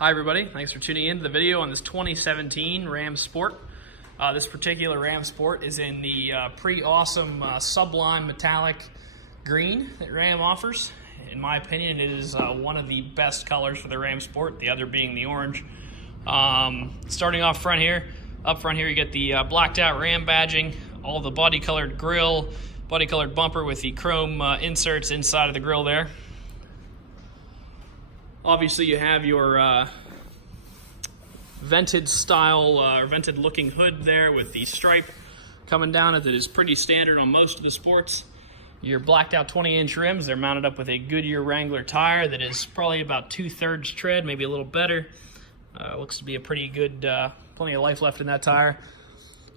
Hi everybody, thanks for tuning in to the video on this 2017 Ram Sport. This particular Ram Sport is in the pretty awesome Sublime metallic green that Ram offers. In my opinion, it is one of the best colors for the Ram Sport, the other being the orange. Starting off front here, up front here you get the blacked out Ram badging, all the body colored grille, body colored bumper with the chrome inserts inside of the grille there. Obviously you have your vented style or vented looking hood there with the stripe coming down it that is pretty standard on most of the sports. Your blacked out 20-inch rims, they're mounted up with a Goodyear Wrangler tire that is probably about 2/3 tread, maybe a little better. Looks to be a pretty good, plenty of life left in that tire.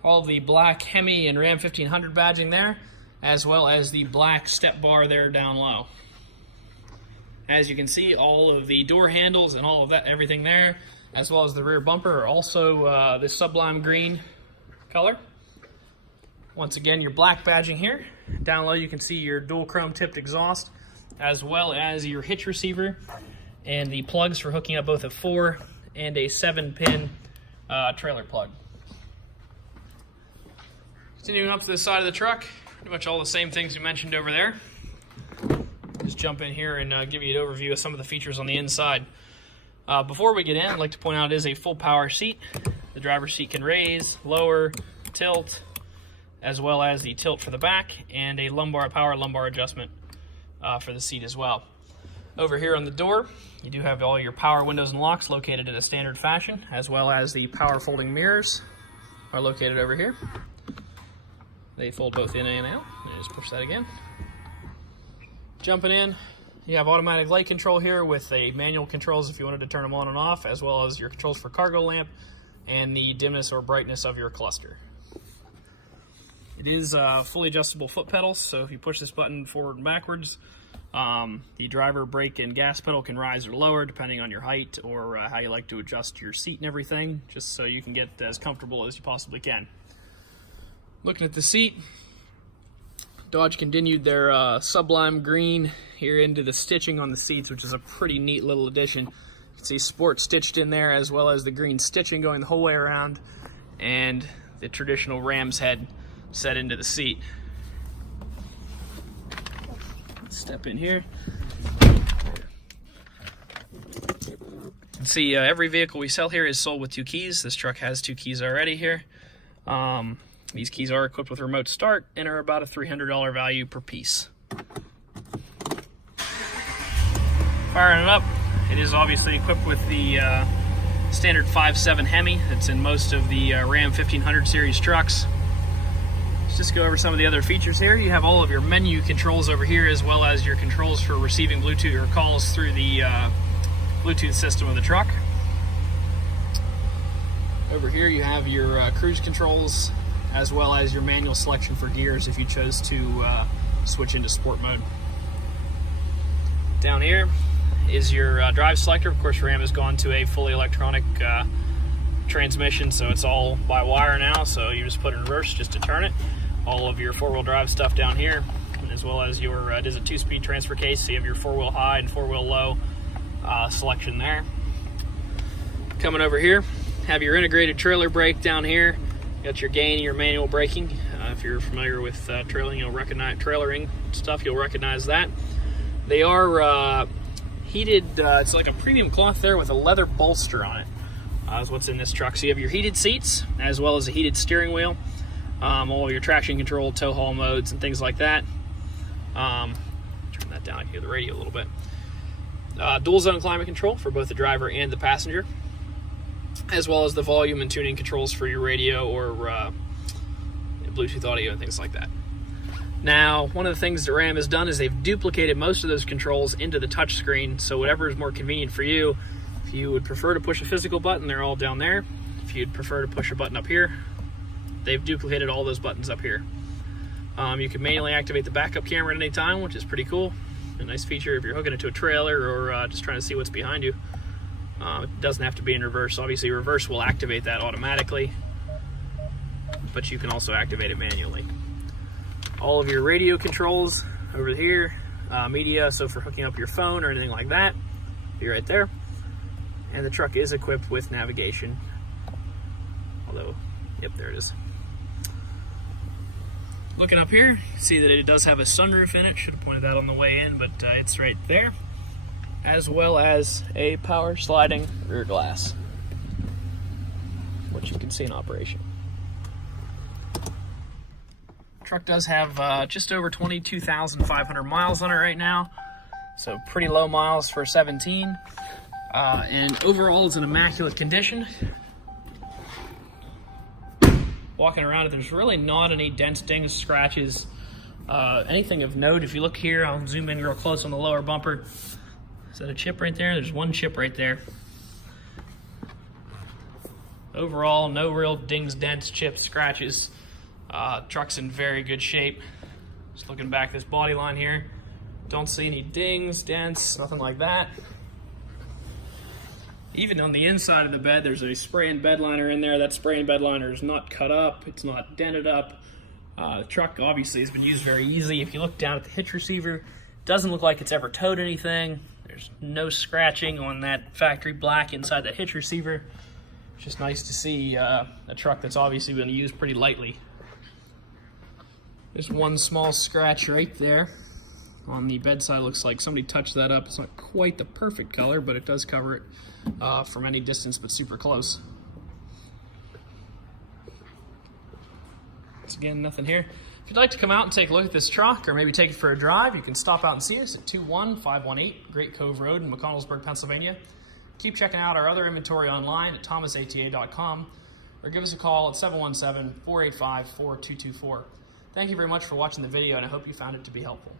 All the black Hemi and Ram 1500 badging there, as well as the black step bar there down low. As you can see, all of the door handles and all of that, everything there, as well as the rear bumper, are also this Sublime green color. Once again, your black badging here. Down low you can see your dual chrome tipped exhaust, as well as your hitch receiver and the plugs for hooking up both a 4 and a 7-pin trailer plug. Continuing up to the side of the truck, pretty much all the same things we mentioned over there. Just jump in here and give you an overview of some of the features on the inside. Before we get in, I'd like to point out it is a full power seat. The driver's seat can raise, lower, tilt, as well as the tilt for the back, and a power lumbar adjustment for the seat as well. Over here on the door, you do have all your power windows and locks located in a standard fashion, as well as the power folding mirrors are located over here. They fold both in and out. Just push that again. Jumping in, you have automatic light control here with a manual controls if you wanted to turn them on and off, as well as your controls for cargo lamp and the dimness or brightness of your cluster. It is fully adjustable foot pedals, so if you push this button forward and backwards, the driver, brake, and gas pedal can rise or lower depending on your height or how you like to adjust your seat and everything, just so you can get as comfortable as you possibly can. Looking at the seat, Dodge continued their Sublime green here into the stitching on the seats, which is a pretty neat little addition. You can see Sport stitched in there, as well as the green stitching going the whole way around, and the traditional Ram's head set into the seat. Let's step in here. You can see every vehicle we sell here is sold with 2 keys. This truck has 2 keys already here. These keys are equipped with remote start and are about a $300 value per piece. Firing it up, it is obviously equipped with the standard 5.7 Hemi that's in most of the Ram 1500 series trucks. Let's just go over some of the other features here. You have all of your menu controls over here, as well as your controls for receiving Bluetooth or calls through the Bluetooth system of the truck. Over here you have your cruise controls, as well as your manual selection for gears if you chose to switch into sport mode. Down here is your drive selector. Of course, Ram has gone to a fully electronic transmission, so it's all by wire now, so you just put it in reverse just to turn it. All of your 4-wheel drive stuff down here, as well as your, it is a 2-speed transfer case, so you have your 4-wheel high and 4-wheel low selection there. Coming over here, have your integrated trailer brake down here. Got your gain and your manual braking. If you're familiar with trailering stuff, you'll recognize that. They are heated, it's like a premium cloth there with a leather bolster on it, is what's in this truck. So you have your heated seats, as well as a heated steering wheel, all of your traction control, tow haul modes, and things like that. Turn that down, I can hear the radio a little bit. Dual zone climate control for both the driver and the passenger, as well as the volume and tuning controls for your radio or Bluetooth audio and things like that. Now, one of the things that Ram has done is they've duplicated most of those controls into the touch screen, so whatever is more convenient for you. If you would prefer to push a physical button, they're all down there. If you'd prefer to push a button up here, they've duplicated all those buttons up here. You can manually activate the backup camera at any time, which is pretty cool. A nice feature if you're hooking it to a trailer or just trying to see what's behind you. It doesn't have to be in reverse. Obviously, reverse will activate that automatically, but you can also activate it manually. All of your radio controls over here, media, so for hooking up your phone or anything like that, be right there. And the truck is equipped with navigation. Although, yep, there it is. Looking up here, you see that it does have a sunroof in it. Should have pointed that on the way in, but it's right there. As well as a power sliding rear glass, which you can see in operation. The truck does have just over 22,500 miles on it right now, so pretty low miles for 17. And overall, it's in immaculate condition. Walking around it, there's really not any dents, dings, scratches, anything of note. If you look here, I'll zoom in real close on the lower bumper. Is that a chip right there? There's one chip right there. Overall, no real dings, dents, chips, scratches. Truck's in very good shape. Just looking back this body line here, don't see any dings, dents, nothing like that. Even on the inside of the bed, there's a spray and bed liner in there. That spray and bed liner is not cut up, it's not dented up. The truck obviously has been used very easily. If you look down at the hitch receiver, it doesn't look like it's ever towed anything. There's no scratching on that factory black inside the hitch receiver. It's just nice to see a truck that's obviously been used pretty lightly. There's one small scratch right there on the bedside. Looks like somebody touched that up. It's not quite the perfect color, but it does cover it from any distance, but super close. Once again, nothing here. If you'd like to come out and take a look at this truck or maybe take it for a drive, you can stop out and see us at 21518 Great Cove Road in McConnellsburg, Pennsylvania. Keep checking out our other inventory online at thomasata.com or give us a call at 717-485-4224. Thank you very much for watching the video, and I hope you found it to be helpful.